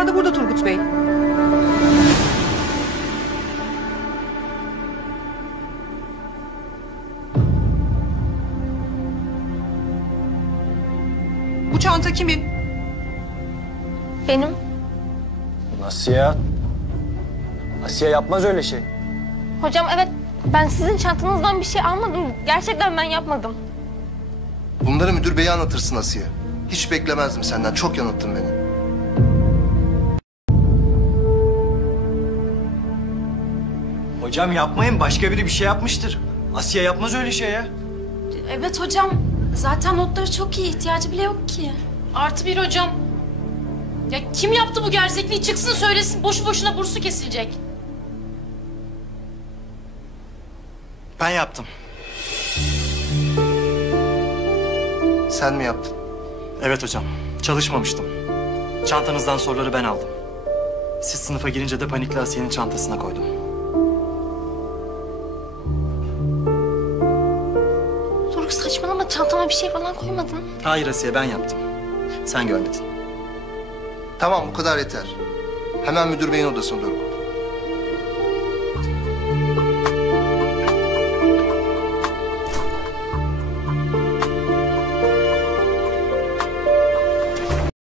Asya da burada Turgut Bey. Bu çanta kimin? Benim. Nasıl ya? Asiye yapmaz öyle şey. Hocam evet, ben sizin çantanızdan bir şey almadım. Gerçekten ben yapmadım. Bunları müdür beye anlatırsın Asiye. Hiç beklemezdim senden. Çok yanılttın beni. Hocam yapmayın, başka biri bir şey yapmıştır. Asiye yapmaz öyle şey ya. Evet hocam. Zaten notları çok iyi. İhtiyacı bile yok ki. +1 hocam. Ya kim yaptı bu gerzekliği? Çıksın söylesin. Boşu boşuna bursu kesilecek. Ben yaptım. Sen mi yaptın? Evet hocam, çalışmamıştım. Çantanızdan soruları ben aldım. Siz sınıfa girince de panikle Asiye'nin çantasına koydum. Doruk saçmalama, çantama bir şey falan koymadın. Hayır Asiye, ben yaptım. Sen görmedin. Tamam, bu kadar yeter. Hemen müdür beyin odasına doğru.